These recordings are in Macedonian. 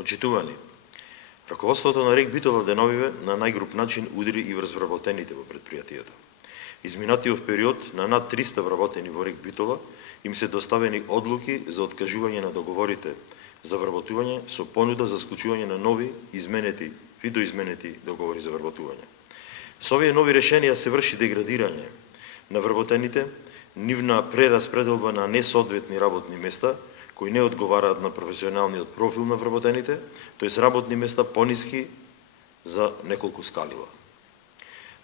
Почитувани, раководството на РЕК Битола деновиве на најгруп начин удри и врз вработените во предпријатието. Изминатиот период на над 300 вработени во РЕК Битола им се доставени одлуки за откажување на договорите за вработување со понуда за склучување на нови видоизменети договори за вработување. Со овие нови решенија се врши деградирање на вработените, нивна прераспределба на несоодветни работни места кои не одговараат на професионалниот профил на вработените, тоест работни места пониски за неколку скалила.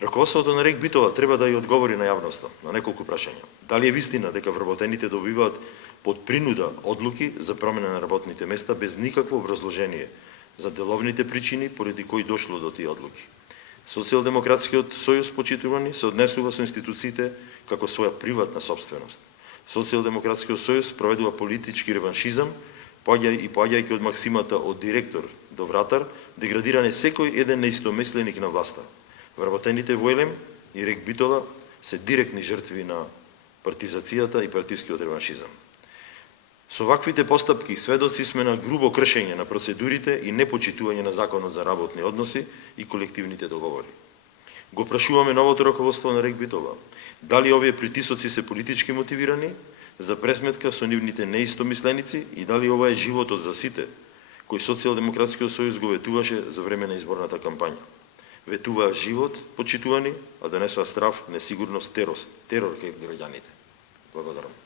Раководството на РЕК Битола треба да ја одговори на јавноста на неколку прашања. Дали е вистина дека вработените добиваат под принуда одлуки за промена на работните места без никакво образложение за деловните причини поради кои дошло до тие одлуки? Социјалдемократскиот сојуз, почитувани, се однесува со институциите како своја приватна собственост. Социјалдемократскиот сојуз проведува политички реваншизам, поаѓајќи од максимата од директор до вратар, деградиране секој еден неистомисленик на власта. Вработените во Елем и РЕК Битола се директни жртви на партизацијата и партискиот реваншизам. Со ваквите постапки сведоци сме на грубо кршење на процедурите и непочитување на Законот за работни односи и колективните договори. Го прашуваме новото раководство на РЕК Битола, дали овие притисоци се политички мотивирани за пресметка со нивните неистомисленици и дали ова е животот за сите, кој Социјалдемократскиот сојуз го ветуваше за време на изборната кампања. Ветуваа живот, почитувани, а донесува страв, несигурност, терор кај граѓаните. Благодарам.